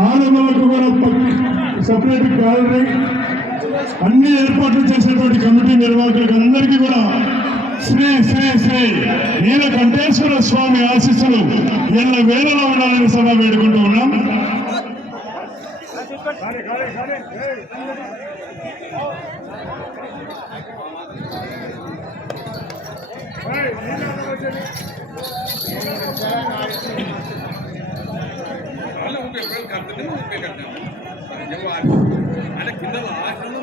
ఆడవాళ్ళకు కూడా separate gallery అన్ని ఏర్పాట్లు చేసేటువంటి కమిటీ నిర్వాహకులకు అందరికీ కూడా శ్రీ శ్రీ శ్రీ నీలకంఠేశ్వర స్వామి ఆశీస్సులు ఎల్ల వేలలో ఉండాలని సభ వేడుకుంటూ ఉన్నాం వాళ్ళు ఊపే కడుతుంది ఊపే కట్టాము అంటే కింద లాస్ట్లో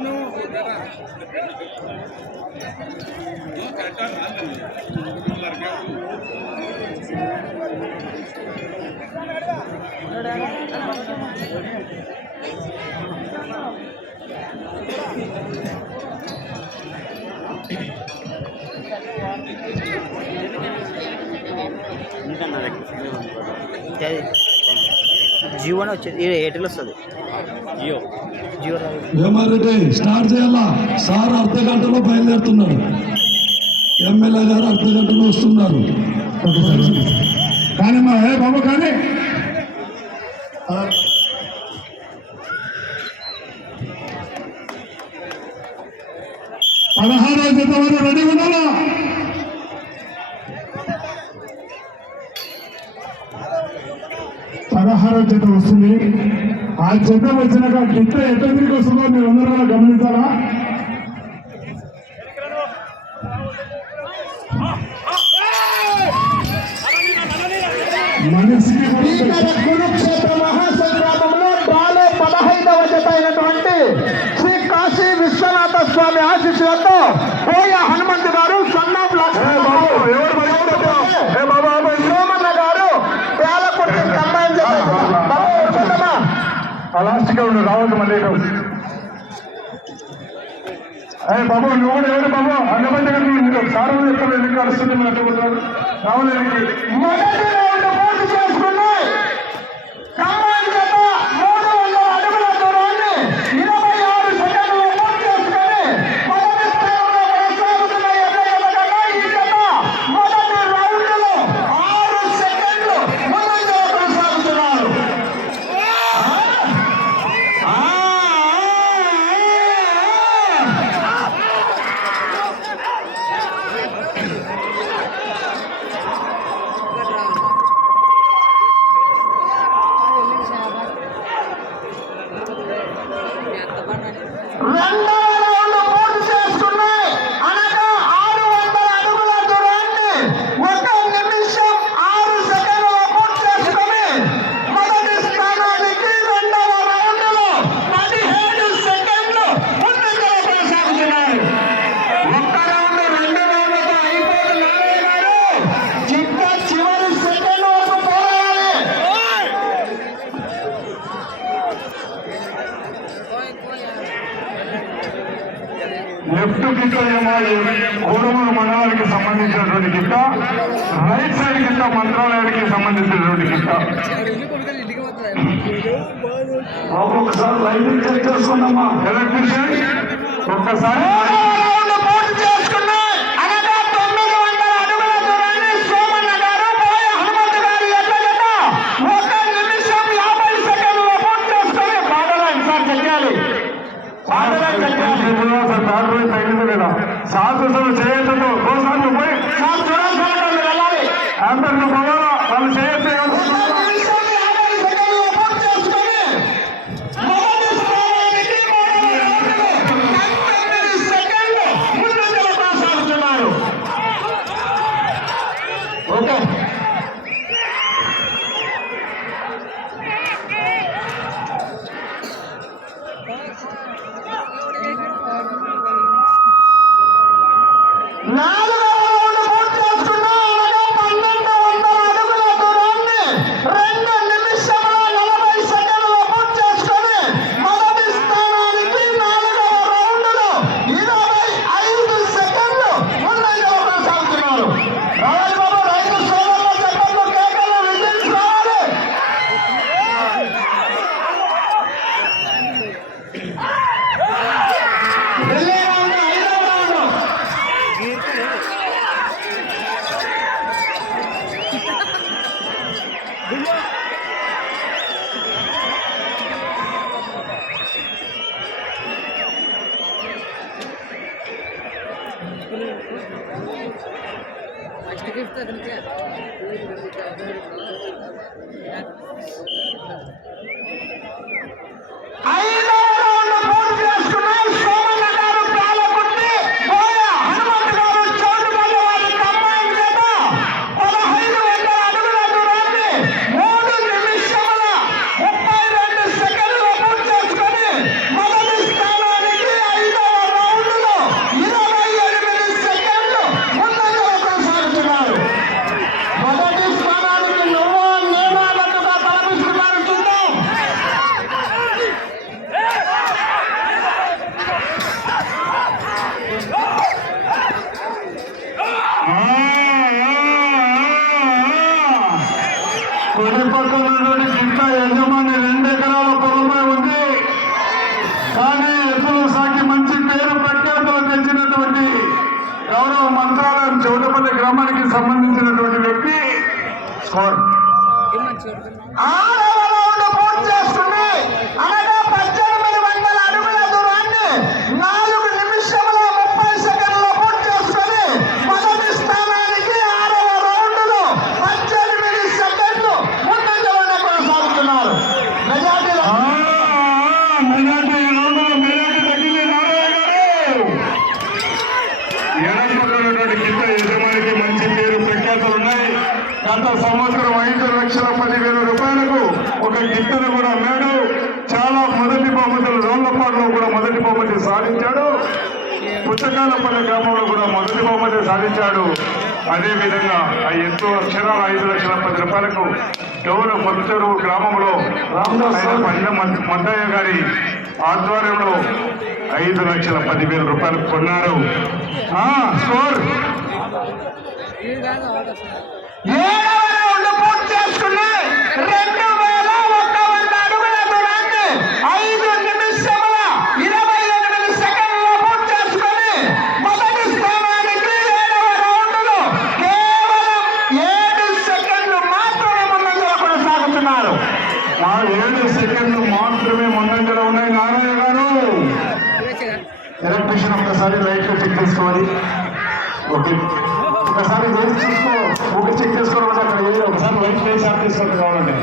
జియోనే వచ్చేది. ఇది ఎయిర్టెల్ వస్తుంది? జియో. జియో స్టార్ట్ చేయాలా? సార్ అర్ధ గంటలో బయలుదేరుతున్నారు. ఎమ్మెల్యే గారు అర్ధ గంటలో వస్తున్నారు కానీ మా ఏ బాబు కానీ పదహారో జత రెడీ ఉండాలా పదహారో వస్తుంది. ఆ జత వచ్చినాక గిట్ట ఎట్ట తిరిగి వస్తుందో మీరు అందరూ గమనించాలా? బాబు నువ్వు కూడా ఎవరు బాబు? అన్నబంధ నీకు సార్ చెప్తాను ఎందుకు అరుస్తుంది మన రావాలి లెఫ్ట్ గిట్ట ఏమో కోడమూరు మండలానికి సంబంధించినటువంటి గిట్ట రైట్ సైడ్ గిట్ట మంత్రాలయానికి సంబంధించినటువంటి గిట్ట. ఒక్కొక్కసారి లైన్ చెక్ చేసుకున్నామా ఎలక్ట్రిషియన్ ఒక్కసారి. రౌండ్ చెప్పాలి తగ్గింది లేదా సాహసలు చేయొద్దు పోయి అందరిని పోవాలా వాళ్ళు చేయొద్దు না এখন আর సాధించాడు అదేవిధంగా ఆ ఎంతో అక్షరాలు ఐదు లక్షల పది రూపాయలకు డౌలు పొత్తురు గ్రామంలో పండ మండయ్య గారి ఆధ్వర్యంలో ఐదు లక్షల పదివేల రూపాయలు కొన్నారు. స్కోర్! చేసుకో ఒక చెక్ చేసుకోవడం అక్కడ ఏదో ఒకసారి వైట్ ఫేస్ ఆర్టిస్ట్ చేసుకోవడం కావాలండి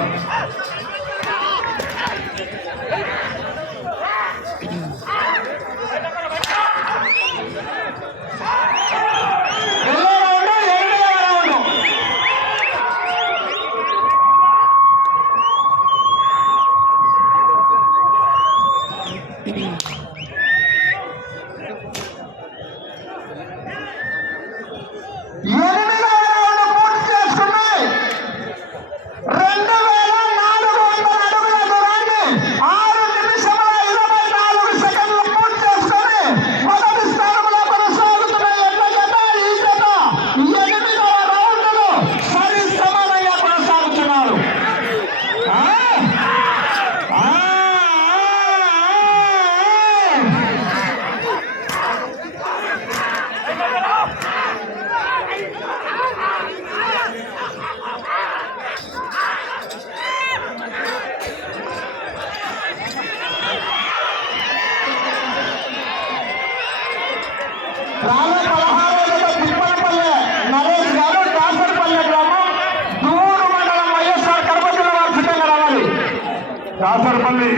కాసరపల్లి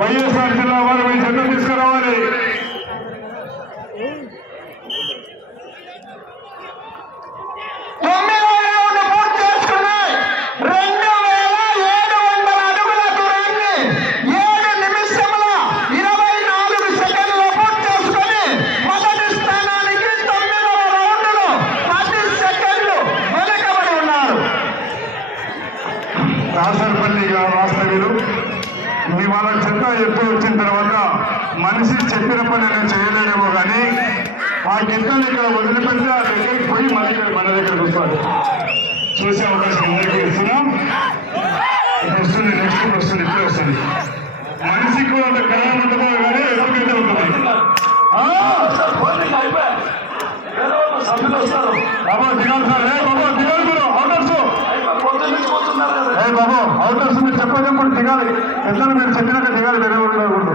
వైఎస్ఆర్ జిల్లా వారు మీ జెండా తీసుకురావాలి. ఇక్కడ వదిలిపెడితే ఆ పోయి మళ్ళీ మన దగ్గరకు వస్తాడు. చూసే అవకాశం అందరికీ ఇస్తున్నాం. వస్తుంది నెక్స్ట్ వస్తుంది ఇప్పుడే వస్తుంది. మనిషికి కూడా అంత కళ కానీ ఎప్పుడైతే ఉంటుంది. బాబా దిగాలి సార్. బాబా దిగాలి మీరు. అవునర్స్ ఏ బాబా అవునర్స్ మీరు చెప్పేటప్పుడు దిగాలి. ఎందుకంటే మీరు చెప్పినాక దిగాలి వేరే ఉండకూడదు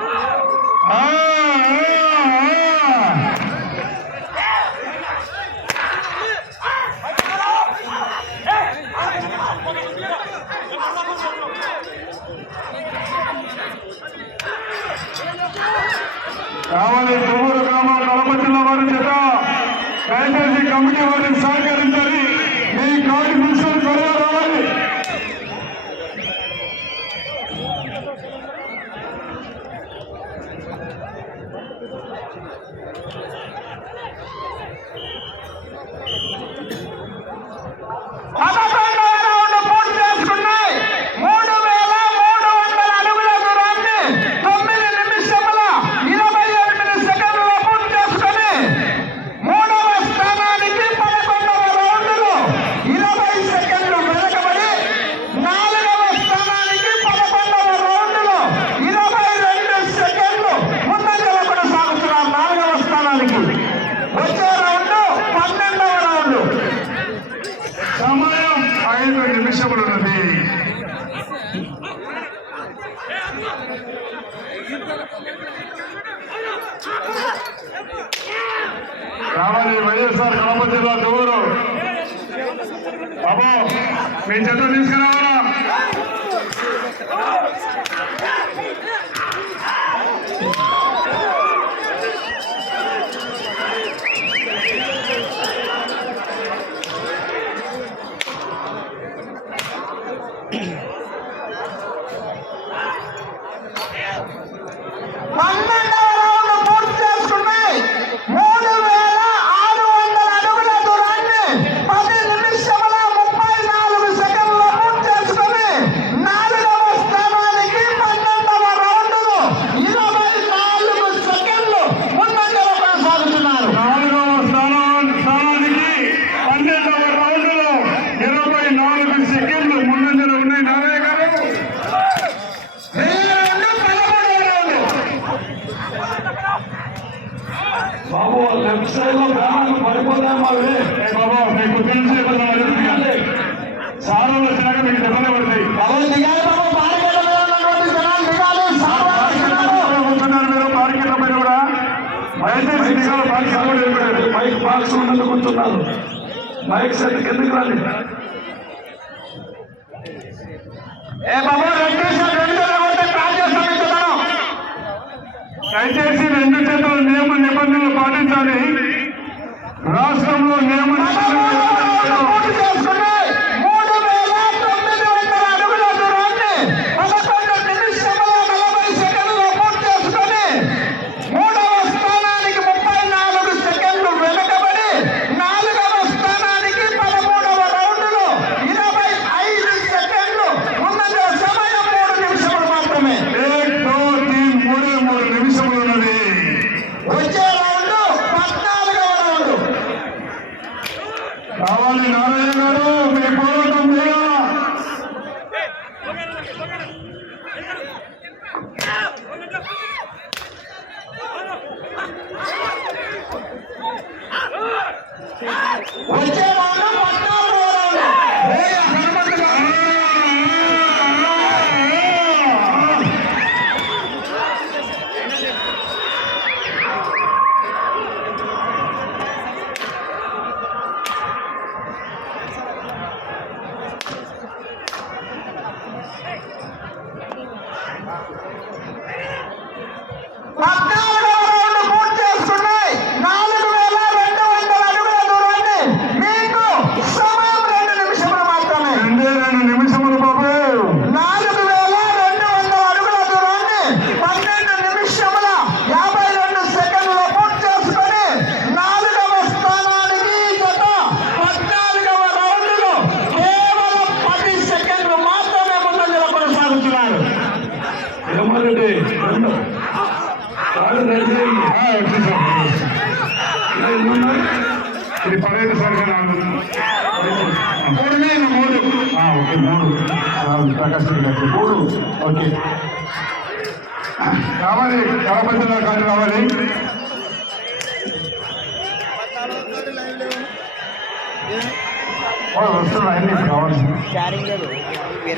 కావాలి. దయచేసి రెండు చేతుల నియమ నిబంధనలు పాటించాలి. రాష్ట్రంలో నియమ నిబంధనలు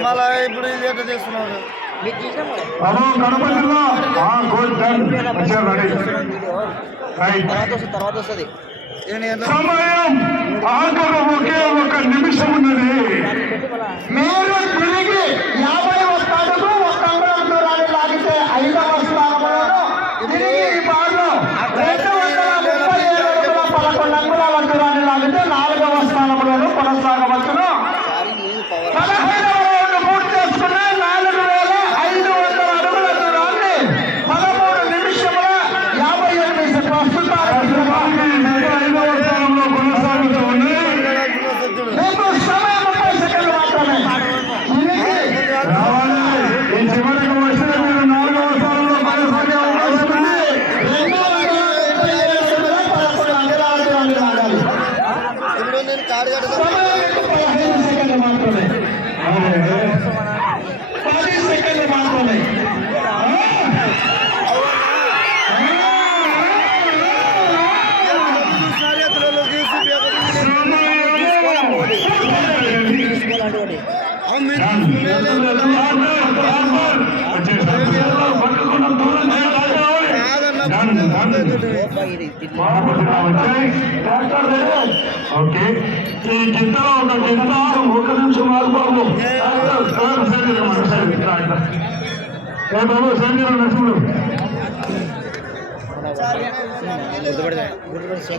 మళ్ళా ఇప్పుడు ఇది ఒకే ఒక నిమిషం ఉన్నది మీరు తిరిగి యాభై వస్తాడు వస్తాడు ఐదవ నిమిషం ఒక నిమిషం ఆగిపోవు బాబు సంజయ్ నరసింహుడు గుర్తుపడతాయి